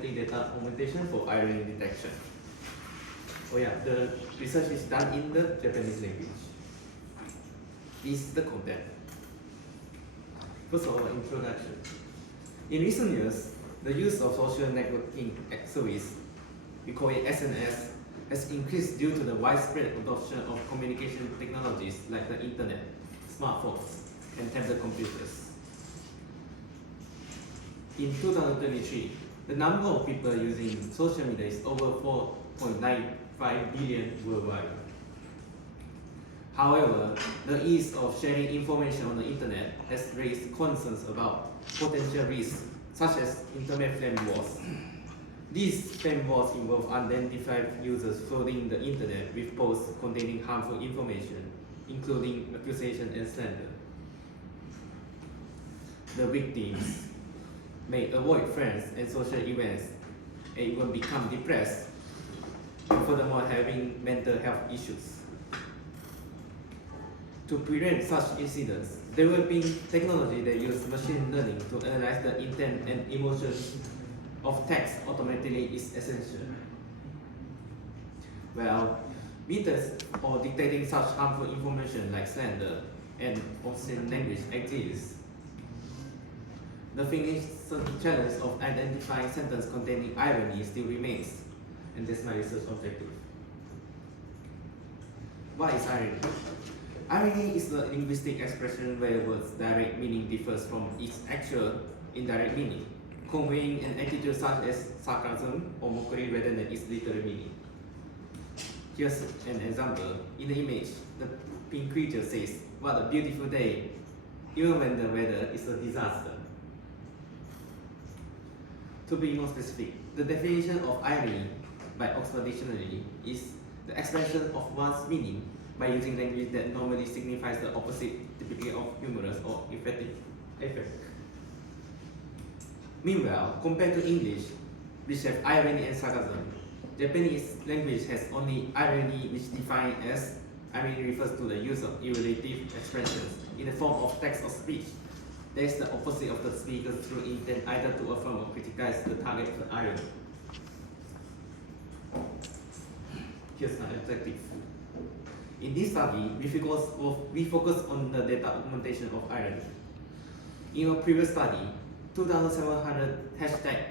automatic data augmentation for irony detection. Oh yeah, the research is done in the Japanese language. This is the content. First of all, introduction. In recent years, the use of social networking service, we call it SNS, has increased due to the widespread adoption of communication technologies like the internet, smartphones, and tablet computers. In 2023, the number of people using social media is over 4.95 billion worldwide. However, the ease of sharing information on the internet has raised concerns about potential risks, such as internet flame wars. These flame wars involve unidentified users flooding the internet with posts containing harmful information, including accusation and slander. The victims may avoid friends and social events and even become depressed, and furthermore having mental health issues. To prevent such incidents, developing technology that uses machine learning to analyze the intent and emotions of text automatically is essential. Well, methods for detecting such harmful information like slander and obscene language exists. The finished challenge of identifying sentences containing irony still remains, and that's my research objective. What is irony? Irony is the linguistic expression where words' direct meaning differs from its actual indirect meaning, conveying an attitude such as sarcasm or mockery rather than its literal meaning. Here's an example. In the image, the pink creature says, "What a beautiful day," even when the weather is a disaster. To be more specific, the definition of irony by Oxford Dictionary is the expression of one's meaning by using language that normally signifies the opposite, typically of humorous or effective effect. Meanwhile, compared to English, which have irony and sarcasm, Japanese language has only irony, which defined as irony refers to the use of irrelative expressions in the form of text or speech. That is the opposite of the speaker's true intent, either to affirm or criticize the target of the irony. Here's an objective. In this study, we focus on the data augmentation of irony. In a previous study, 2,700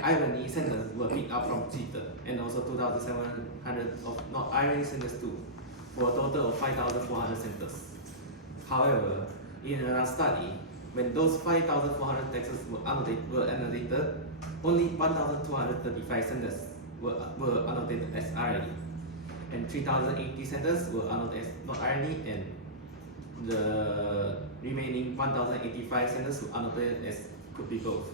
#irony sentences were picked up from Twitter, and also 2,700 of not irony sentences too, for a total of 5,400 sentences. However, in another study, when those 5,400 texts were annotated, only 1,235 sentences were annotated as irony, and 3,080 sentences were annotated as not irony, and the remaining 1,085 sentences were annotated as could be both.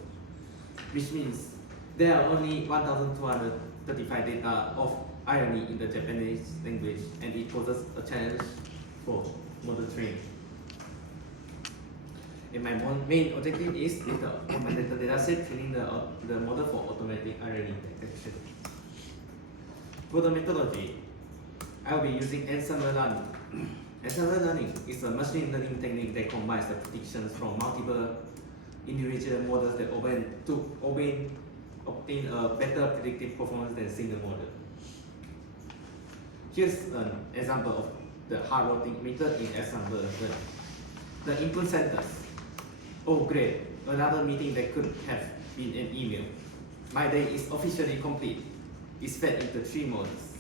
Which means there are only 1,235 data of irony in the Japanese language, and it poses a challenge for model training. And my main objective is with the augmented dataset training the model for automatic irony detection. For the methodology, I will be using ensemble learning. Ensemble learning is a machine learning technique that combines the predictions from multiple individual models that obtain a better predictive performance than single model. Here's an example of the hard routing method in ensemble learning. The input sentence: "Oh great, another meeting that could have been an email. My day is officially complete," is fed into 3 models.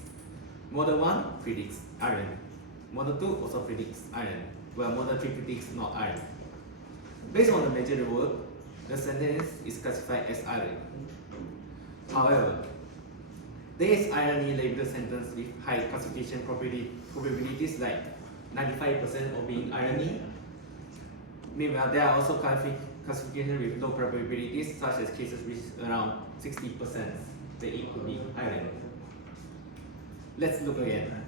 Model 1 predicts irony. Model 2 also predicts irony, while Model 3 predicts not irony. Based on the measured word, the sentence is classified as irony. However, there is irony labeled sentence with high classification probabilities like 95% of being irony. Meanwhile, there are also classifications with low probabilities, such as cases with around 60% that it could be irony. Let's look again.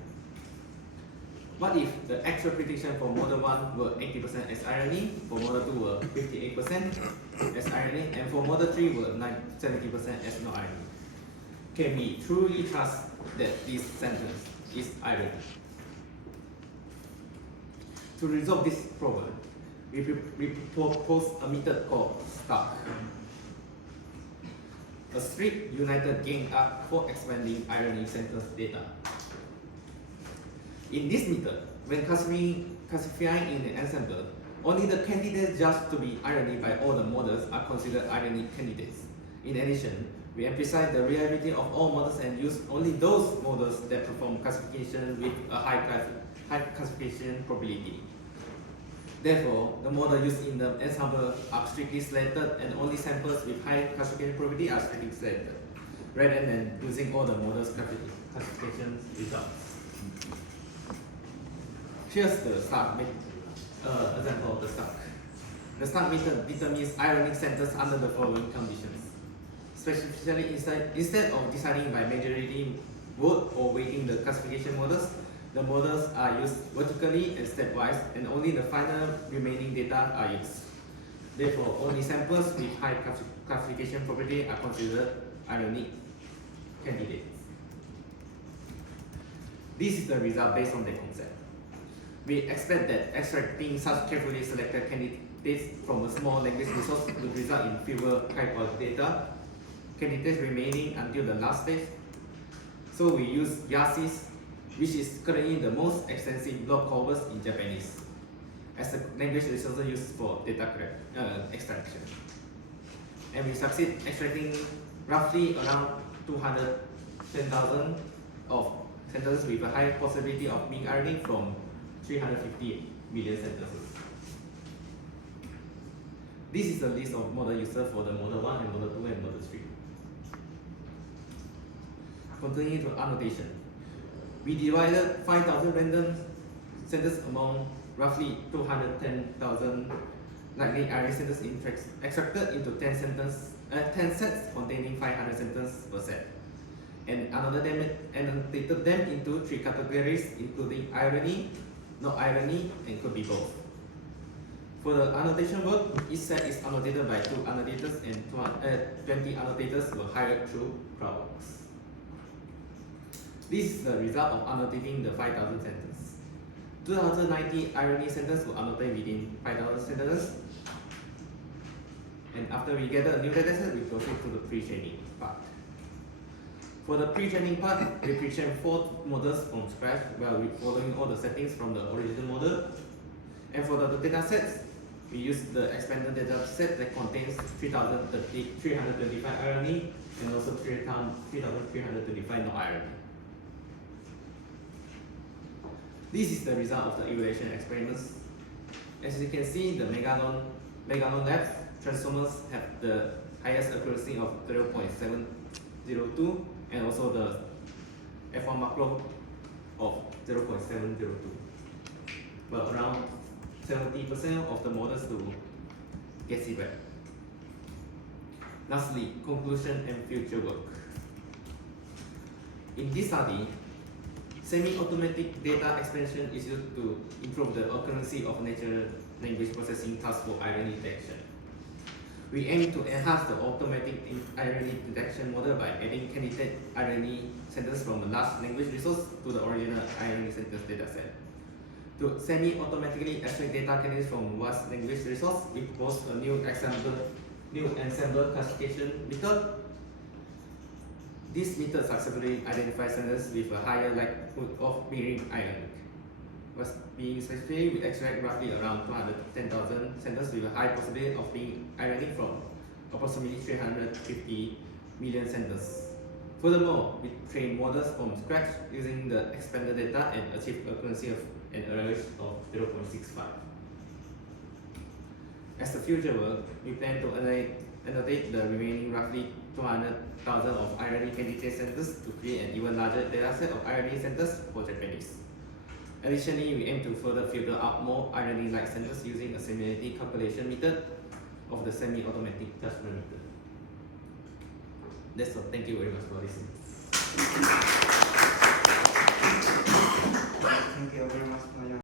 What if the actual prediction for Model 1 were 80% as irony, for Model 2 were 58% as irony, and for Model 3 were 70% as no irony? Can we truly trust that this sentence is irony? To resolve this problem, we propose a method called STARK. a strict united gang up for expanding irony centers data. In this method, when classifying in an ensemble, only the candidates judged to be irony by all the models are considered irony candidates. In addition, we emphasize the reliability of all models and use only those models that perform classification with a high classification probability. Therefore, the models used in the ensemble are strictly selected and only samples with high classification probability are strictly selected, rather than using all the models' classification results. Here's the Stark example of the Stark. The Stark method determines ironic centers under the following conditions. Specifically, instead of deciding by majority vote or weighting the classification models, the models are used vertically and stepwise, and only the final remaining data are used. Therefore, only samples with high classification probability are considered ironic candidates. This is the result based on the concept. We expect that extracting such carefully selected candidates from a small language resource will result in fewer high-quality data candidates remaining until the last stage. So we use YASIS, which is currently the most extensive block corpus in Japanese, as a language resource used for data extraction. And we succeed extracting roughly around 210,000 of sentences with a high possibility of being ironic from 350 million sentences. This is the list of model users for the Model 1 and Model 2 and Model 3. Continuing to annotation. We divided 5,000 random sentences among roughly 210,000 likely ironic sentences extracted into 10 sets containing 500 sentences per set, and annotated them into 3 categories, including irony, not irony, and could be both. For the annotation work, each set is annotated by 2 annotators, and 20 annotators were hired through crowdworks. This is the result of annotating the 5,000 sentences. 2,090 irony sentences were annotated within 5,000 sentences. And after we get a new dataset, we proceed to the pre-training part. For the pre-training part, we pre-train 4 models from scratch while we following all the settings from the original model. And for the datasets, we use the expanded dataset that contains 325 irony and also 3,325 not irony. This is the result of the evaluation experiments. As you can see, the Megalon Labs transformers have the highest accuracy of 0.702 and also the F1 macro of 0.702. But around 70% of the models do get feedback. Lastly, conclusion and future work. In this study, semi-automatic data expansion is used to improve the accuracy of natural language processing tasks for irony detection. We aim to enhance the automatic irony detection model by adding candidate irony sentences from a large language resource to the original irony sentence dataset. To semi-automatically extract data candidates from vast language resource, we propose a new ensemble classification method. This method successfully identifies sentences with a higher likelihood of being ironic. Was being specifically, we extract roughly around 210,000 sentences with a high possibility of being ironic from approximately 350 million sentences. Furthermore, we train models from scratch using the expanded data and achieve accuracy of an average of 0.65. As the future work, we plan to annotate the remaining roughly 200,000 of irony candidate sentences to create an even larger dataset of irony sentences for Japanese. Additionally, we aim to further filter out more irony-like sentences using a similarity calculation method of the semi-automatic judgment method. That's all. Thank you very much for listening. Thank you very much for your